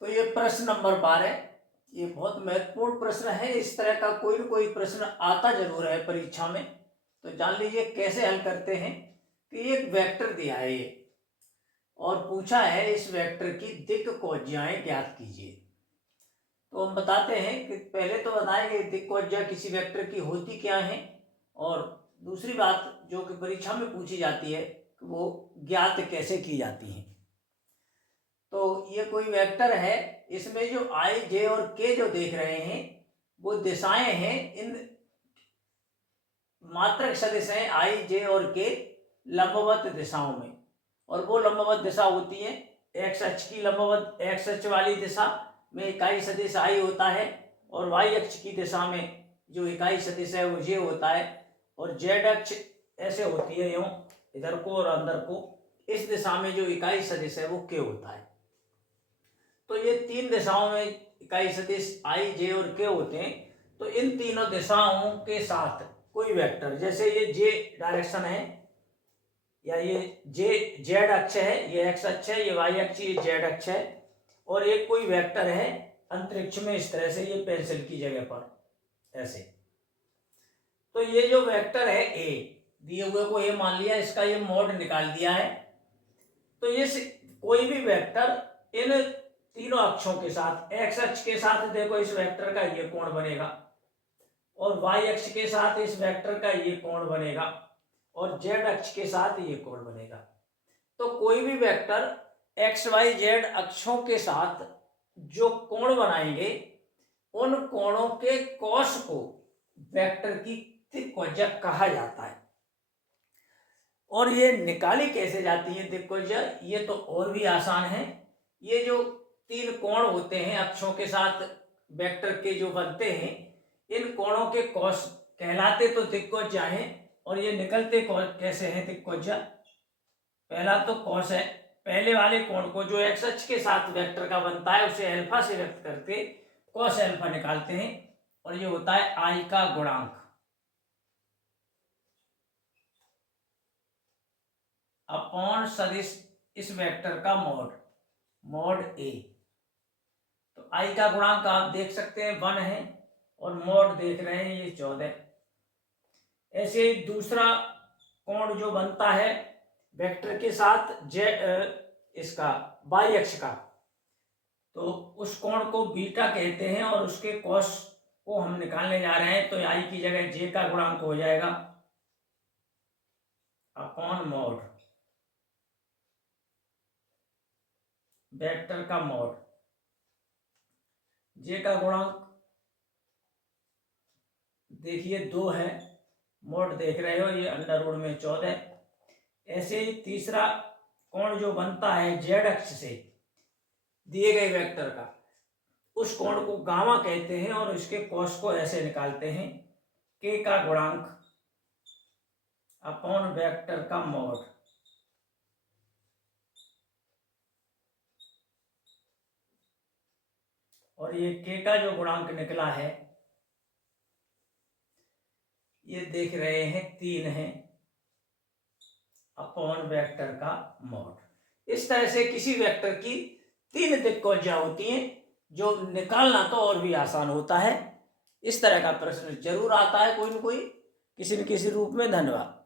तो ये प्रश्न नंबर 12, ये बहुत महत्वपूर्ण प्रश्न है। इस तरह का कोई न कोई प्रश्न आता जरूर है परीक्षा में। तो जान लीजिए कैसे हल करते हैं। कि एक वेक्टर दिया है ये और पूछा है इस वेक्टर की दिक् कोज्याएं ज्ञात कीजिए। तो हम बताते हैं कि पहले तो बताएंगे दिक् कोज्या किसी वेक्टर की होती क्या है, और दूसरी बात जो कि परीक्षा में पूछी जाती है कि वो ज्ञात कैसे की जाती है। तो ये कोई वेक्टर है, इसमें जो आई जे और के जो देख रहे हैं वो दिशाएं हैं। इन मात्रक सदिश हैं आई जे और के लंबवत दिशाओं में, और वो लंबवत दिशा होती है एक्स अक्ष की लंबवत, एक्स अक्ष वाली दिशा में इकाई सदिश आई होता है, और वाई अक्ष की दिशा में जो इकाई सदिश है वो जे होता है, और जेड अक्ष ऐसे होती है यूं इधर को और अंदर को, इस दिशा में जो इकाई सदिश है वो के होता है। तो ये तीन दिशाओं में इकाई सदिश आई जे और के होते हैं। तो इन तीनों दिशाओं के साथ कोई वेक्टर, जैसे ये जे डायरेक्शन है या ये जे जेड अक्ष है, ये एक्स अक्ष है, ये वाई अक्ष, ये जेड अक्ष है, और एक कोई वेक्टर है अंतरिक्ष में इस तरह से, ये पेंसिल की जगह पर ऐसे। तो ये जो वेक्टर है ए, दिए हुए को ए मान लिया, इसका ये मोड निकाल दिया है। तो ये कोई भी वेक्टर इन तीनों अक्षों के साथ, एक्स अक्ष के साथ देखो इस वेक्टर का ये कोण बनेगा, और वाई अक्ष के साथ इस वेक्टर का ये कोण बनेगा, और जेड अक्ष के साथ ये कोण बनेगा। तो कोई भी वेक्टर एक्स वाई जेड अक्षों के साथ जो कोण बनाएंगे उन कोणों के कॉस को वेक्टर की दिक् कोज्या कहा जाता है। और ये निकाली कैसे जाती है दिक् कोज्या, ये तो और भी आसान है। ये जो तीन कोण होते हैं अक्षों के साथ वेक्टर के जो बनते हैं, इन कोणों के कॉस कहलाते तो दिक् कोज्या हैं, और ये निकलते कैसे हैं दिक् कोज्या। पहला तो कॉस है, पहले वाले कोण को जो एक्स अक्ष के साथ वेक्टर का बनता है उसे अल्फा से व्यक्त करके कॉस अल्फा निकालते हैं, और ये होता है आई का गुणांक अपॉन सदिश इस वेक्टर का मोड, मोड ए। तो आई का गुणांक आप देख सकते हैं 1 है, और मोड देख रहे हैं ये 14। ऐसे ही दूसरा कोण जो बनता है वेक्टर के साथ इसका वाई अक्ष का, तो उस कोण को बीटा कहते हैं, और उसके कॉस को हम निकालने जा रहे हैं। तो आई की जगह जे का गुणांक हो जाएगा अपॉन मोड वेक्टर का मोड। जे का गुणांक देखिए 2 है, मोड देख रहे हो ये अंडर रूट में 14। ऐसे ही तीसरा कोण जो बनता है जेड अक्ष से दिए गए वेक्टर का, उस कोण को गामा कहते हैं, और इसके कॉस को ऐसे निकालते हैं के का गुणांक अपॉन वेक्टर का मोड। और ये के का जो गुणांक निकला है ये देख रहे हैं 3 है अपॉन वेक्टर का मोड। इस तरह से किसी वेक्टर की 3 दिक् कोज्या होती हैं, जो निकालना तो और भी आसान होता है। इस तरह का प्रश्न जरूर आता है कोई न कोई किसी न किसी रूप में। धन्यवाद।